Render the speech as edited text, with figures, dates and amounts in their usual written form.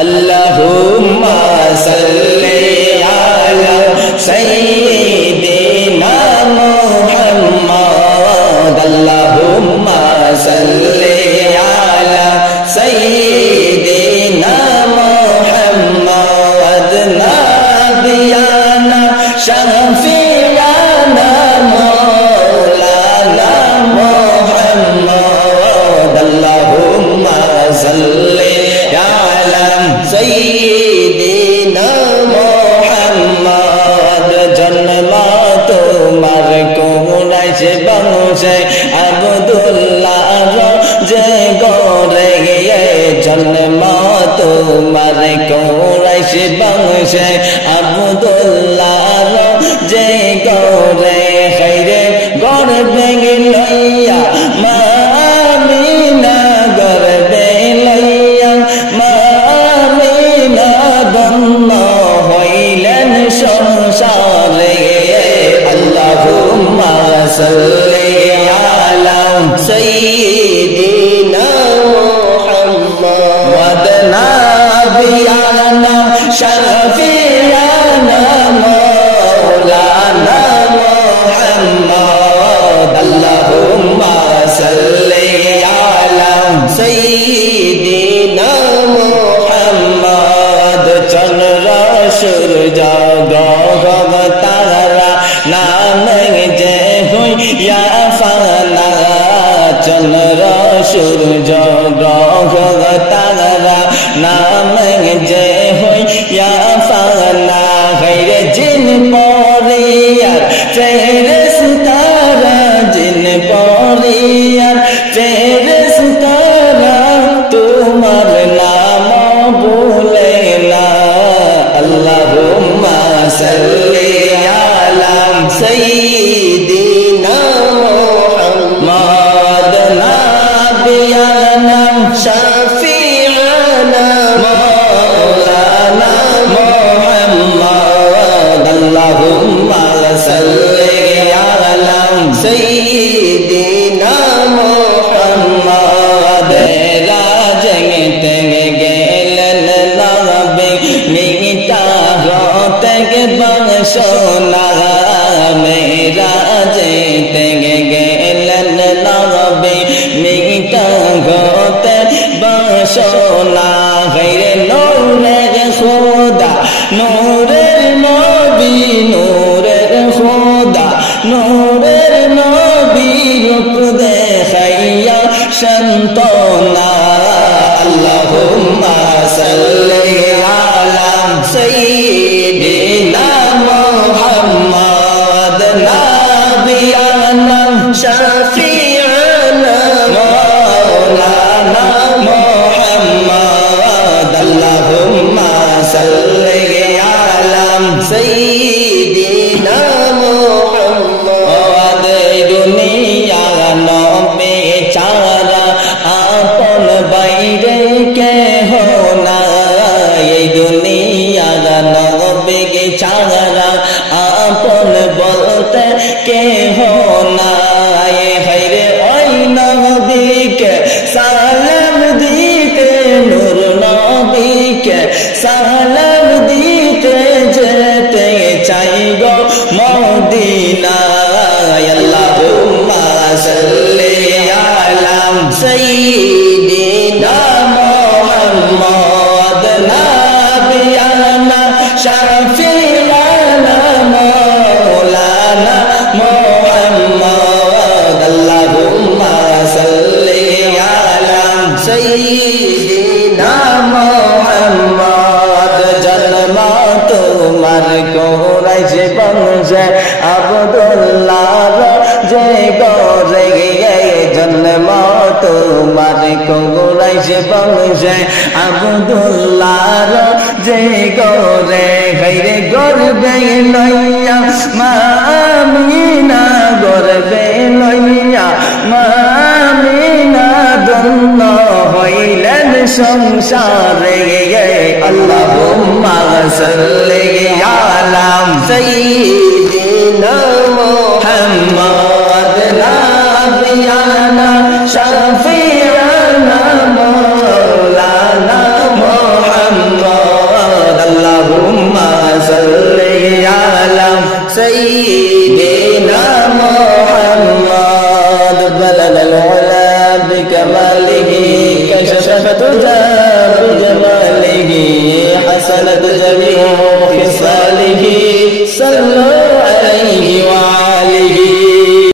Allahumma salli ala sayyidina Muhammad Allahumma salli ala sayyidina Muhammad nabiyana shafi'ana maulana Muhammad Allahumma salli ala sayyidina Muhammad jannma তোমার কোরাইশ বংশে আব্দুল্লাহ যে গরে জন্ম তোমার কোরাইশ বংশে আব্দুল্লাহ যে গরে খাইরে গর্বে লইয়া মা আমিনা গর্বে লইয়া মা আমিনা দন্ন হইলেন সংসারে Allahumma salli ala sayyidina Muhammad nabiyana shafi'ana maulana Muhammad Allahumma salli ala sayyidina Muhammad chandra surja gah tara নামে যে হইয়া ফানা চন্দ্র সূর্য গ্রহ তারা নামে যে হইয়া ফানা গায়রে জিন পরিয়ার ফেরেশতারা জিন পরিয়ার ফেরেশতারা তোমার নাম ভুলে না আল্লাহুম্মা সাল্লি سيدنا محمد نبينا شفيعنا مولانا محمد اللهم صل على سيدنا محمد راجن تنگلن نبي نيتا روتك بنشونا मेरा जेते गेलन नबी मिटा होते बसोना गैरे नूरे खुदा नूरे नबी नूरे खुदा नूरे नबी रूप देखाया संतना अल्लाहुम्मा सल्ली अला सय्यिदिना मुहम्मद نبينا شفيعنا مولانا محمد اللهم صل على سيدنا محمد দুনিয়া নবী ছাড়া আপন বাইরে কেহ নাই এই দুনিয়া নবী ছাড়া আপন বলতে কেহ নাই হায়রে ওই নবীকে সালাম দিতে নূর নবীকে সালাম দিতে যেতে চাই গো মদিনায় আল্লাহুম্মা সাল্লি আলা সাইয়্যিদিনা মুহাম্মদ নাবিয়ানা শাফি'ানা مولانا محمد اللهم صل على سيدنا محمد जन्म তোমার কোরাইশ বংশে আব্দুল্লাহ যে গরে জন্ম তোমার কোরাইশ বংশে আব্দুল্লাহ যে গরে গায়রে গর্বে লইয়া মা আমিনা গর্বে লইয়া মা আমিনা দন্ন হইলেন সংসারে আল্লাহুম্মা সাল্লি আলা সাইয়্যিদিনা মুহাম্মদ নাবিয়ানা শাফি'ানা মাওলানা মুহাম্মদ तुझा बिजमालिही हसनत जमीओ